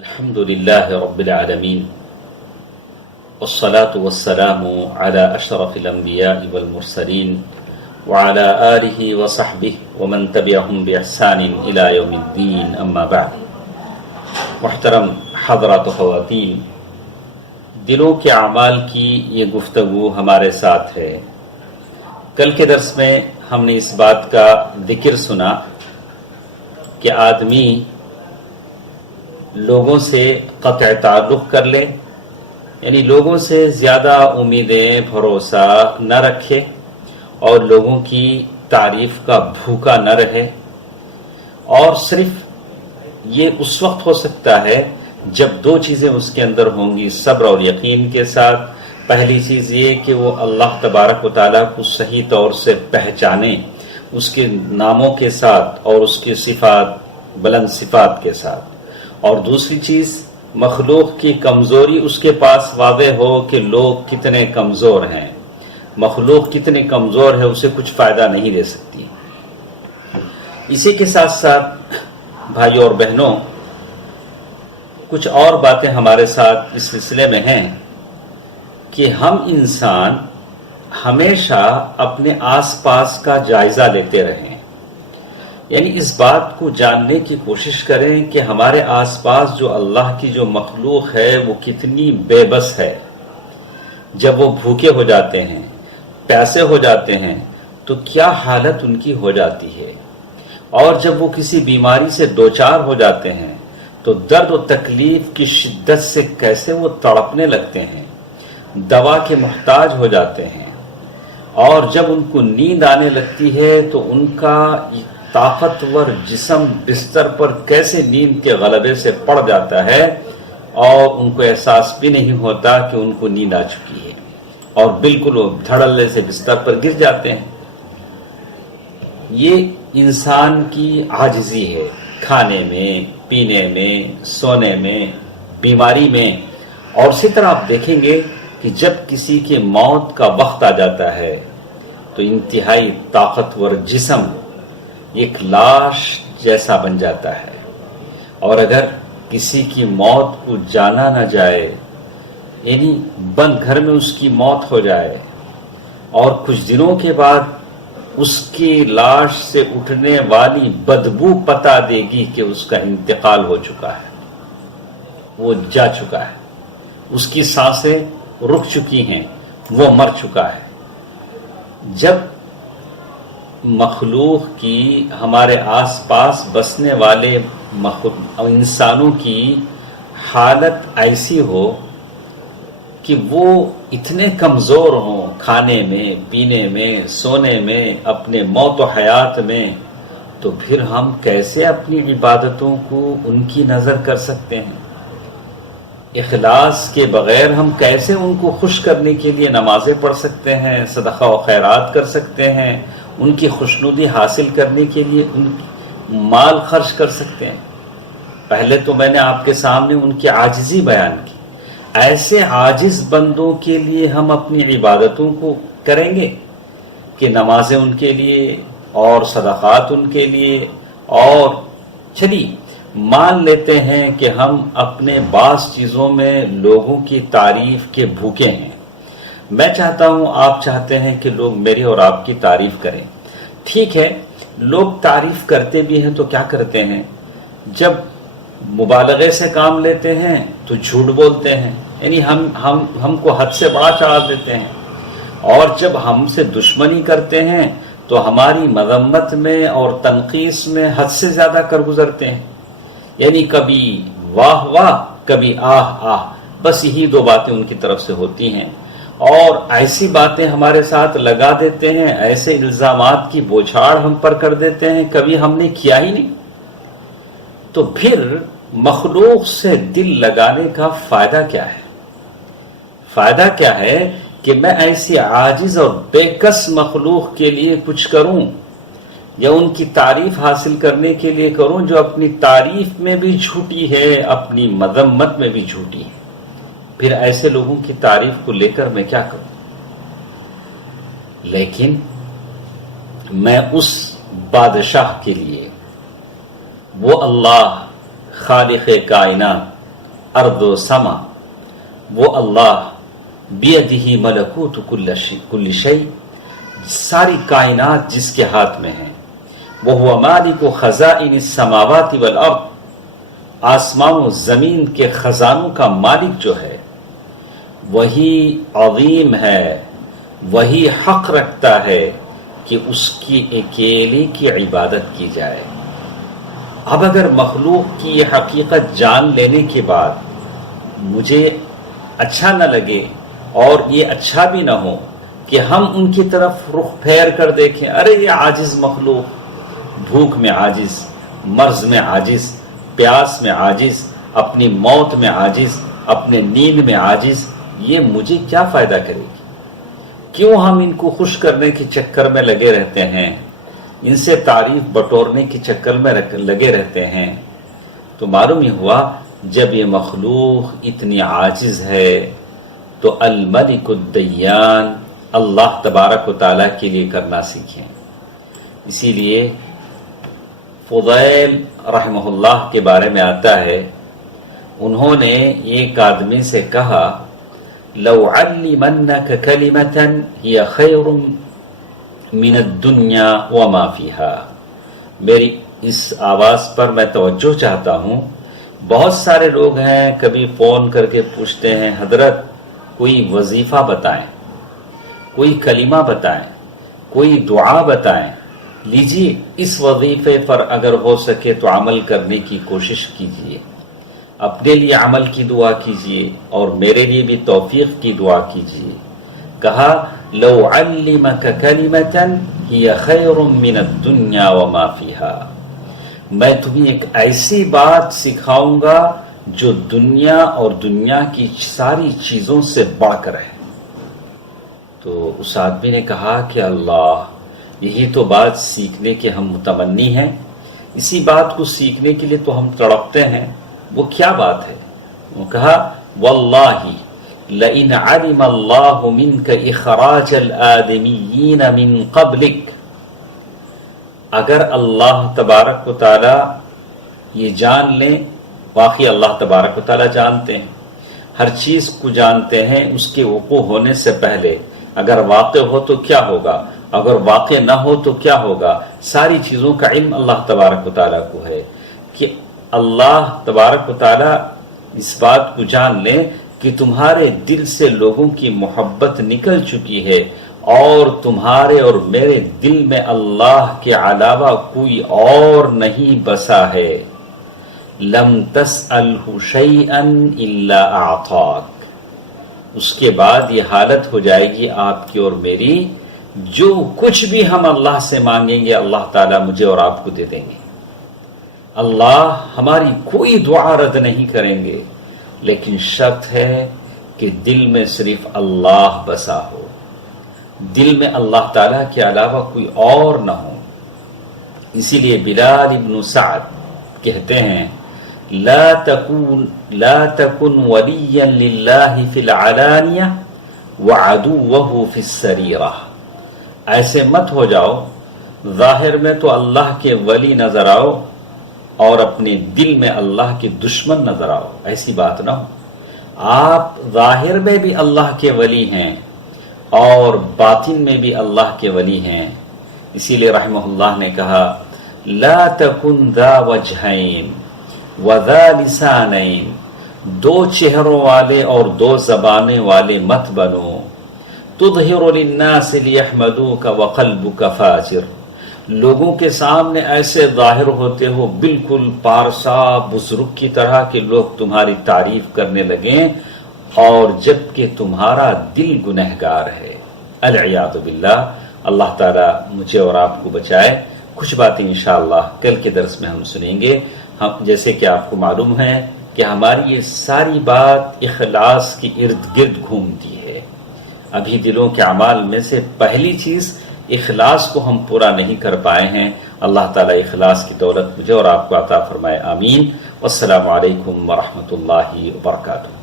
الحمد لله رب العالمين والصلاة والسلام على أشرف الأنبياء والمرسلين وعلى آله وصحبه ومن تبعهم بإحسان إلى يوم الدين أما بعد محترم حضرات و خواتین، دلوں کے اعمال کی یہ گفتگو ہمارے ساتھ ہے۔ کل کے درس میں ہم نے اس بات کا ذکر سنا کہ آدمی لوگوں سے قطع تعلق کر لے، یعنی لوگوں سے زیادہ امیدیں بھروسہ نہ رکھے اور لوگوں کی تعریف کا بھوکا نہ رہے، اور صرف یہ اس وقت ہو سکتا ہے جب دو چیزیں اس کے اندر ہوں گی، صبر اور یقین کے ساتھ۔ پہلی چیز یہ کہ وہ اللہ تبارک و تعالیٰ کو صحیح طور سے پہچانے، اس کے ناموں کے ساتھ اور اس کی صفات، بلند صفات کے ساتھ، اور دوسری چیز مخلوق کی کمزوری اس کے پاس واضح ہو کہ لوگ کتنے کمزور ہیں، مخلوق کتنے کمزور ہے، اسے کچھ فائدہ نہیں دے سکتی۔ اسی کے ساتھ ساتھ بھائیوں اور بہنوں، کچھ اور باتیں ہمارے ساتھ اس سلسلے میں ہیں کہ ہم انسان ہمیشہ اپنے آس پاس کا جائزہ لیتے رہیں، یعنی اس بات کو جاننے کی کوشش کریں کہ ہمارے آس پاس جو اللہ کی جو مخلوق ہے وہ کتنی بے بس ہے۔ جب وہ بھوکے ہو جاتے ہیں، پیاسے ہو جاتے ہیں، تو کیا حالت ان کی ہو جاتی ہے، اور جب وہ کسی بیماری سے دوچار ہو جاتے ہیں تو درد و تکلیف کی شدت سے کیسے وہ تڑپنے لگتے ہیں، دوا کے محتاج ہو جاتے ہیں، اور جب ان کو نیند آنے لگتی ہے تو ان کا طاقتور جسم بستر پر کیسے نیند کے غلبے سے پڑ جاتا ہے اور ان کو احساس بھی نہیں ہوتا کہ ان کو نیند آ چکی ہے، اور بالکل وہ دھڑلے سے بستر پر گر جاتے ہیں۔ یہ انسان کی عاجزی ہے، کھانے میں، پینے میں، سونے میں، بیماری میں۔ اور اسی طرح آپ دیکھیں گے کہ جب کسی کے موت کا وقت آ جاتا ہے تو انتہائی طاقتور جسم ایک لاش جیسا بن جاتا ہے، اور اگر کسی کی موت کو جانا نہ جائے، یعنی بند گھر میں اس کی موت ہو جائے اور کچھ دنوں کے بعد اس کی لاش سے اٹھنے والی بدبو پتا دے گی کہ اس کا انتقال ہو چکا ہے، وہ جا چکا ہے، اس کی سانسیں رک چکی ہیں، وہ مر چکا ہے۔ جب مخلوق کی، ہمارے آس پاس بسنے والے انسانوں کی حالت ایسی ہو کہ وہ اتنے کمزور ہوں کھانے میں، پینے میں، سونے میں، اپنے موت و حیات میں، تو پھر ہم کیسے اپنی عبادتوں کو ان کی نظر کر سکتے ہیں؟ اخلاص کے بغیر ہم کیسے ان کو خوش کرنے کے لیے نمازیں پڑھ سکتے ہیں، صدقہ و خیرات کر سکتے ہیں، ان کی خوشنودی حاصل کرنے کے لیے ان مال خرچ کر سکتے ہیں؟ پہلے تو میں نے آپ کے سامنے ان کی عاجزی بیان کی۔ ایسے عاجز بندوں کے لیے ہم اپنی عبادتوں کو کریں گے کہ نمازیں ان کے لیے اور صدقات ان کے لیے، اور چلیے مان لیتے ہیں کہ ہم اپنے بعض چیزوں میں لوگوں کی تعریف کے بھوکے ہیں۔ میں چاہتا ہوں، آپ چاہتے ہیں کہ لوگ میری اور آپ کی تعریف کریں، ٹھیک ہے، لوگ تعریف کرتے بھی ہیں تو کیا کرتے ہیں؟ جب مبالغے سے کام لیتے ہیں تو جھوٹ بولتے ہیں، یعنی ہم کو حد سے بڑا چڑھا دیتے ہیں، اور جب ہم سے دشمنی کرتے ہیں تو ہماری مذمت میں اور تنقیص میں حد سے زیادہ کر گزرتے ہیں، یعنی کبھی واہ واہ، کبھی آہ آہ، بس یہی دو باتیں ان کی طرف سے ہوتی ہیں، اور ایسی باتیں ہمارے ساتھ لگا دیتے ہیں، ایسے الزامات کی بوچھاڑ ہم پر کر دیتے ہیں، کبھی ہم نے کیا ہی نہیں۔ تو پھر مخلوق سے دل لگانے کا فائدہ کیا ہے؟ فائدہ کیا ہے کہ میں ایسی عاجز اور بے کس مخلوق کے لیے کچھ کروں، یا ان کی تعریف حاصل کرنے کے لیے کروں جو اپنی تعریف میں بھی جھوٹی ہے، اپنی مذمت میں بھی جھوٹی ہے۔ پھر ایسے لوگوں کی تعریف کو لے کر میں کیا کروں؟ لیکن میں اس بادشاہ کے لیے، وہ اللہ خالق کائنات ارض و سما، وہ اللہ بیدہ ملکوت کل شیء، ساری کائنات جس کے ہاتھ میں ہیں، وہو مالک خزائن السماوات والارض، آسمان و زمین کے خزانوں کا مالک جو ہے وہی عظیم ہے، وہی حق رکھتا ہے کہ اس کی اکیلے کی عبادت کی جائے۔ اب اگر مخلوق کی یہ حقیقت جان لینے کے بعد مجھے اچھا نہ لگے اور یہ اچھا بھی نہ ہو کہ ہم ان کی طرف رخ پھیر کر دیکھیں، ارے یہ عاجز مخلوق، بھوک میں عاجز، مرض میں عاجز، پیاس میں عاجز، اپنی موت میں عاجز، اپنے نیند میں عاجز، یہ مجھے کیا فائدہ کرے گی؟ کیوں ہم ان کو خوش کرنے کے چکر میں لگے رہتے ہیں، ان سے تعریف بٹورنے کے چکر میں لگے رہتے ہیں؟ تو معلوم ہی ہوا جب یہ مخلوق اتنی عاجز ہے تو الملک الدیان اللہ تبارک و تعالیٰ کے لیے کرنا سیکھیں۔ اسی لیے فضیل رحمہ اللہ کے بارے میں آتا ہے، انہوں نے ایک آدمی سے کہا لو علمنک کلمۃ ہی خیر من الدنیا وما فیہا، میری اس آواز پر میں توجہ چاہتا ہوں۔ بہت سارے لوگ ہیں کبھی فون کر کے پوچھتے ہیں حضرت کوئی وظیفہ بتائیں، کوئی کلمہ بتائیں، کوئی دعا بتائیں، لیجیے اس وظیفے پر اگر ہو سکے تو عمل کرنے کی کوشش کیجیے، اپنے لیے عمل کی دعا کیجیے اور میرے لیے بھی توفیق کی دعا کیجیے۔ کہا لو علمک کلمۃ ہی خیر من الدنیا وما فیہا، میں تمہیں ایک ایسی بات سکھاؤں گا جو دنیا اور دنیا کی ساری چیزوں سے بڑھ کر ہے۔ تو اس آدمی نے کہا کہ اللہ، یہی تو بات سیکھنے کے ہم متمنی ہیں، اسی بات کو سیکھنے کے لیے تو ہم تڑپتے ہیں، وہ کیا بات ہے؟ وہ کہا واللہ لئن علم اللہ منک اخراج الآدمیین من قبلک، اگر اللہ تبارک و تعالی یہ جان لیں، واقعی اللہ تبارک و تعالی جانتے ہیں، ہر چیز کو جانتے ہیں اس کے وقوع ہونے سے پہلے، اگر واقع ہو تو کیا ہوگا، اگر واقع نہ ہو تو کیا ہوگا، ساری چیزوں کا علم اللہ تبارک و تعالیٰ کو ہے، کہ اللہ تبارک و تعالیٰ اس بات کو جان لیں کہ تمہارے دل سے لوگوں کی محبت نکل چکی ہے اور تمہارے اور میرے دل میں اللہ کے علاوہ کوئی اور نہیں بسا ہے، لم تسألہ شیئا الا اعطاک، اس کے بعد یہ حالت ہو جائے گی آپ کی اور میری، جو کچھ بھی ہم اللہ سے مانگیں گے اللہ تعالیٰ مجھے اور آپ کو دے دیں گے۔ اللہ ہماری کوئی دعا رد نہیں کریں گے، لیکن شرط ہے کہ دل میں صرف اللہ بسا ہو، دل میں اللہ تعالیٰ کے علاوہ کوئی اور نہ ہو۔ اسی لیے بلال ابن سعد کہتے ہیں لا تکن ولیا للہ فی العلانیہ وعدوہ فی السریرہ، ایسے مت ہو جاؤ ظاہر میں تو اللہ کے ولی نظر آؤ اور اپنے دل میں اللہ کے دشمن نظر آؤ، ایسی بات نہ ہو۔ آپ ظاہر میں بھی اللہ کے ولی ہیں اور باطن میں بھی اللہ کے ولی ہیں۔ اسی لیے رحمہ اللہ نے کہا لا تکن ذا وجہین وذا لسانین، دو چہروں والے اور دو زبانیں والے مت بنو، تظہر للناس لیحمدوک وقلبک فاجر، لوگوں کے سامنے ایسے ظاہر ہوتے ہو بالکل پارسا بزرگ کی طرح کہ لوگ تمہاری تعریف کرنے لگیں اور جبکہ تمہارا دل گنہگار ہے۔ العیاذ باللہ، اللہ تعالیٰ مجھے اور آپ کو بچائے۔ کچھ باتیں انشاءاللہ کل کے درس میں ہم سنیں گے۔ جیسے کہ آپ کو معلوم ہے کہ ہماری یہ ساری بات اخلاص کی ارد گرد گھومتی ہے۔ ابھی دلوں کے اعمال میں سے پہلی چیز اخلاص کو ہم پورا نہیں کر پائے ہیں۔ اللہ تعالیٰ اخلاص کی دولت مجھے اور آپ کو عطا فرمائے، آمین۔ والسلام علیکم ورحمۃ اللہ وبرکاتہ۔